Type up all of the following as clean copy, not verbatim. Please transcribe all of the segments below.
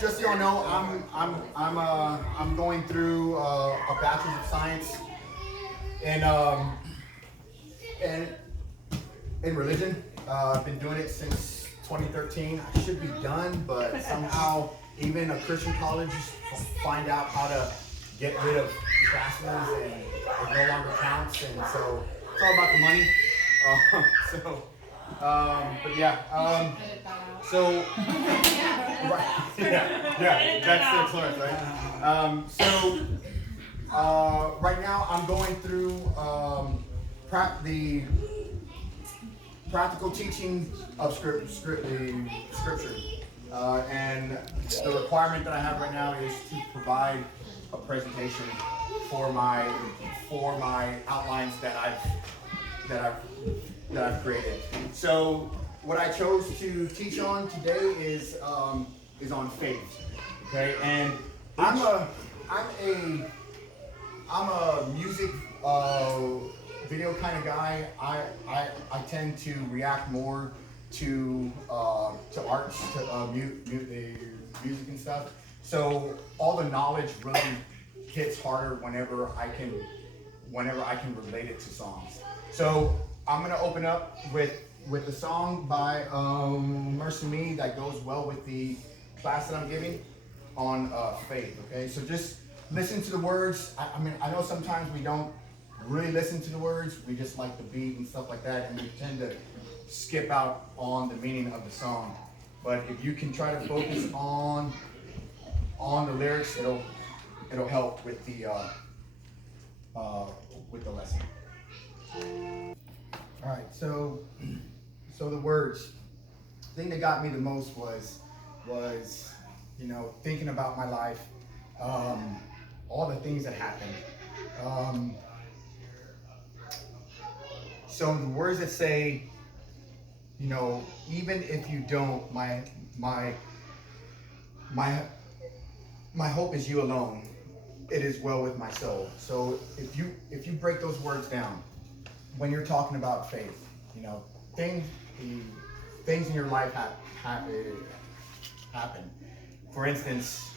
just so y'all know, I'm going through a bachelor's of science in in in religion. I've been doing it since 2013. I should be done, but somehow even a Christian college find out how to get rid of classes and it no longer counts, and so it's all about the money. But yeah. So right, yeah, that's their clerk, right? Right now I'm going through the practical teaching of scripture, and the requirement that I have right now is to provide a presentation for my outlines that I've created. So what I chose to teach on today is on faith. Okay, and I'm a music video kind of guy. I tend to react more to arts, to music and stuff. So all the knowledge really hits harder whenever I can relate it to songs. So I'm gonna open up with a song by Mercy Me that goes well with the class that I'm giving on faith. Okay, so just listen to the words. I mean, I know sometimes we don't really listen to the words. We just like the beat and stuff like that, and we tend to skip out on the meaning of the song. But if you can try to focus on the lyrics, it'll help with the lesson. All right, so the words. The thing that got me the most was thinking about my life, all the things that happened. So the words that say, even if you don't, my hope is you alone. It is well with my soul. So if you break those words down, when you're talking about faith, things in your life happen. For instance,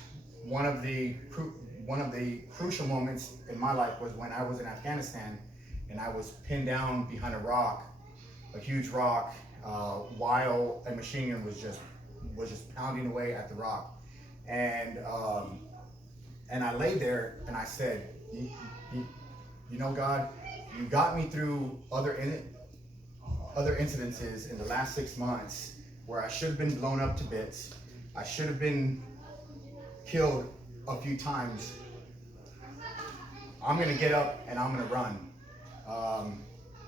one of the crucial moments in my life was when I was in Afghanistan and I was pinned down behind a huge rock, while a machine gun was just pounding away at the rock, and I lay there and I said, God, you got me through other incidences in the last 6 months where I should have been blown up to bits. I should have been killed a few times. I'm gonna get up and I'm gonna run.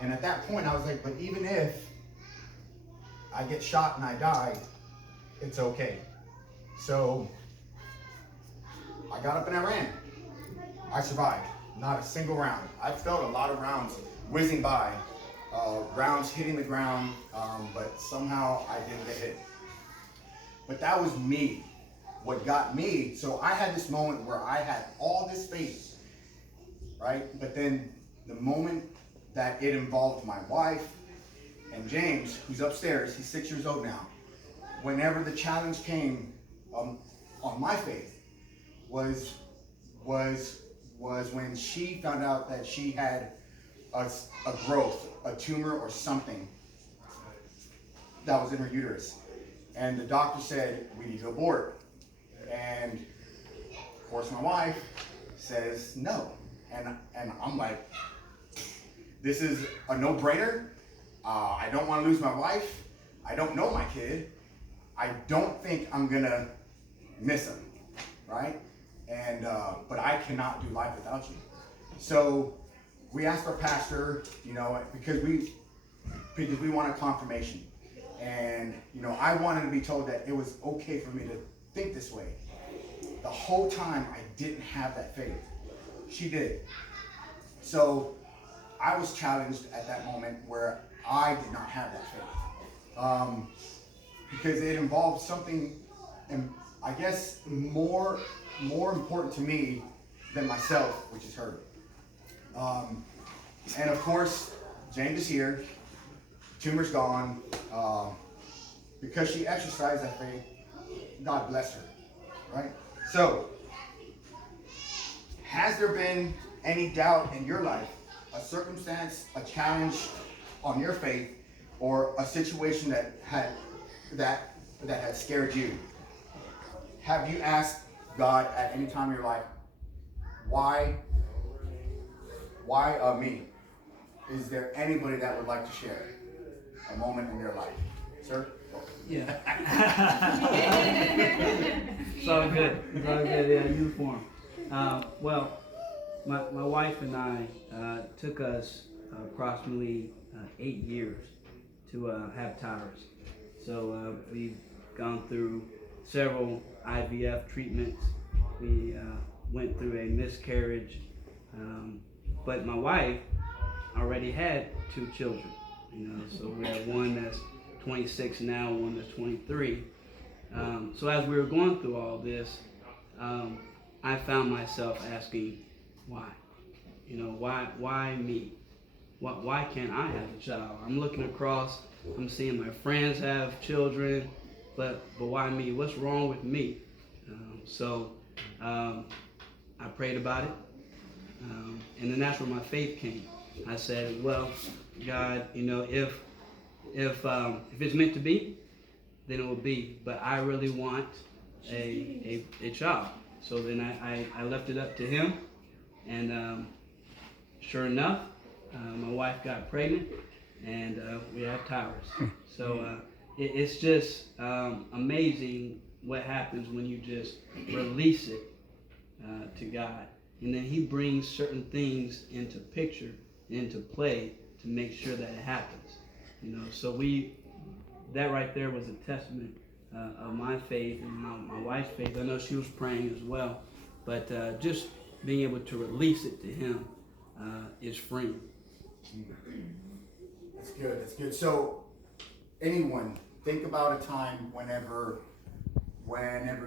And at that point I was like, but even if I get shot and I die, it's okay. So I got up and I ran. I survived. Not a single round. I felt a lot of rounds whizzing by, rounds hitting the ground, but somehow I didn't get hit. But that was me. What got me, so I had this moment where I had all this faith, right? But then the moment that it involved my wife and James, who's upstairs, he's 6 years old now, whenever the challenge came on my faith was when she found out that she had a growth, a tumor or something that was in her uterus. And the doctor said, we need to abort. And of course my wife says no. And I'm like, this is a no-brainer. I don't want to lose my wife. I don't know my kid. I don't think I'm gonna miss him, right? And but I cannot do life without you. So we asked our pastor, because we want a confirmation, and I wanted to be told that it was okay for me to think this way. The whole time I didn't have that faith. She did. So I was challenged at that moment where I did not have that faith, because it involved something, and I guess more important to me than myself, which is her. And of course, James is here. Tumor's gone. Because she exercised that faith, God bless her. Right? So, has there been any doubt in your life, a circumstance, a challenge on your faith, or a situation that had scared you? Have you asked God at any time in your life, why me? Is there anybody that would like to share a moment in their life? Sir? Yeah. It's all good. It's all good. Yeah, uniform. Well, my wife and I took us approximately 8 years to have towers. So we've gone through several IVF treatments. We went through a miscarriage, but my wife already had two children. So we have one that's 26 now, one that's 23. So as we were going through all this, I found myself asking, why? Why me? Why can't I have a child? I'm looking across, I'm seeing my friends have children, but why me? What's wrong with me? So I prayed about it, and then that's where my faith came. I said, well, God, if it's meant to be, then it will be. But I really want a child. So then I left it up to Him, and sure enough, my wife got pregnant, and we have towers. So it's just amazing what happens when you just release it to God, and then He brings certain things into picture, into play, to make sure that it happens. So that right there was a testament of my faith and my wife's faith. I know she was praying as well, but just being able to release it to Him is freeing. That's good. That's good. So, anyone, think about a time whenever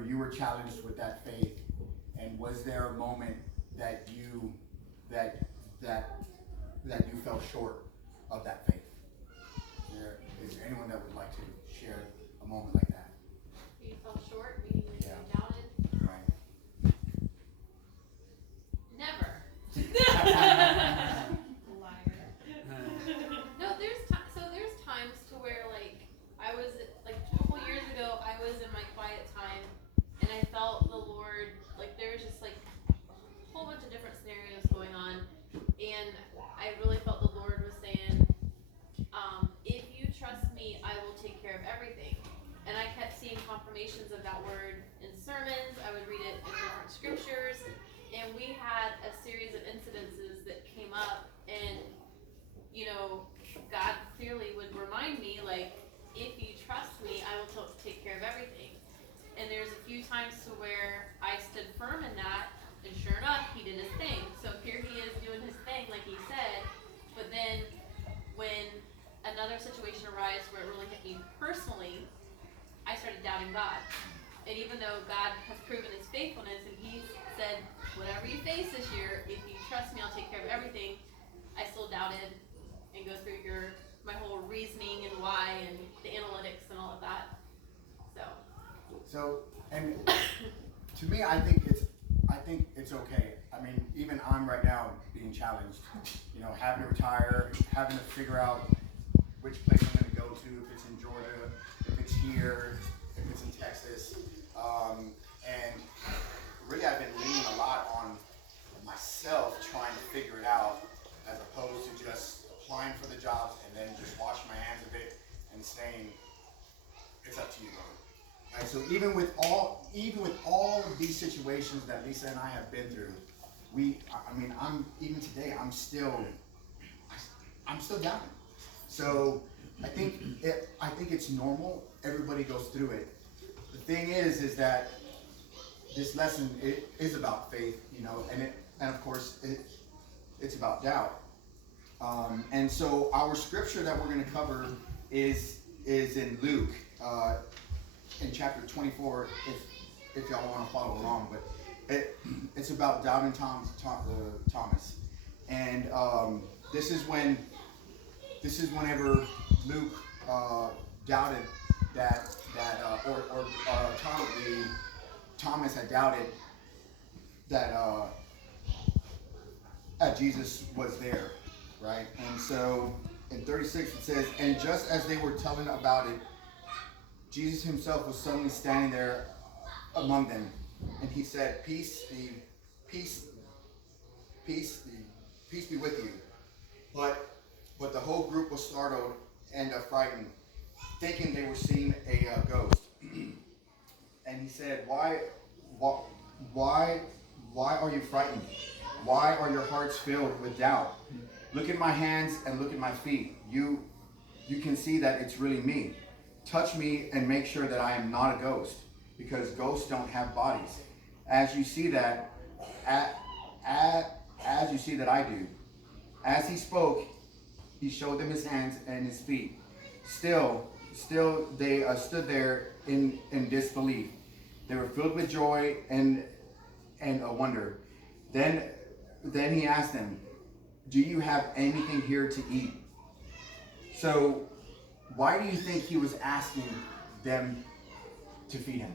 you were challenged with that faith, and was there a moment that you fell short of that faith? Is there anyone that would like to share a moment like that? You fell short, meaning that you doubted? Right. Never. Liar. No, there's times to where I was a couple years ago, I was in my quiet time and I felt the Lord, there was just a whole bunch of different scenarios going on, and I really felt the Lord was saying, if you trust me, I will take care of everything. And I kept seeing confirmations of that word in sermons. I would read it in different scriptures. And we had a series of incidences that came up, and God clearly would remind me, if you trust me, I will take care of everything. And there's a few times to where I stood firm in that, and sure enough, He did His thing. So here He is doing His thing, like He said. But then when another situation arose where it really hit me personally, I started doubting God. And even though God has proven His faithfulness, and He said, whatever you face this year, if you trust me, I'll take care of everything, I still doubted and go through my whole reasoning and why and the analytics and all of that. So, and to me, I think it's okay. I mean, even I'm right now being challenged, having to retire, having to figure out which place I'm going to go to, if it's in Georgia, if it's here, if it's in Texas. And really I've been leaning a lot on myself trying to figure it out, as opposed to just applying for the jobs and then just washing my hands of it and saying, it's up to you, brother. Right? So even with all of these situations that Lisa and I have been through, I'm still doubting. So I think it's normal. Everybody goes through it. The thing is that this lesson is about faith, and of course it's about doubt. And so our scripture that we're going to cover is in Luke, in chapter 24. If y'all want to follow along, but it's about doubting Thomas, and this is whenever Luke Thomas had doubted that Jesus was there, right? And so in 36 it says, and just as they were telling about it, Jesus himself was suddenly standing there among them, and he said, peace be with you. But the whole group was startled and frightened, thinking they were seeing a ghost. And he said, why are you frightened? Why are your hearts filled with doubt? Look at my hands and look at my feet. You can see that it's really me. Touch me and make sure that I am not a ghost, because ghosts don't have bodies. As you see that, as you see that I do. As he spoke, he showed them his hands and his feet. Still they stood there in disbelief. They were filled with joy and a wonder. Then he asked them, do you have anything here to eat? So why do you think he was asking them to feed him?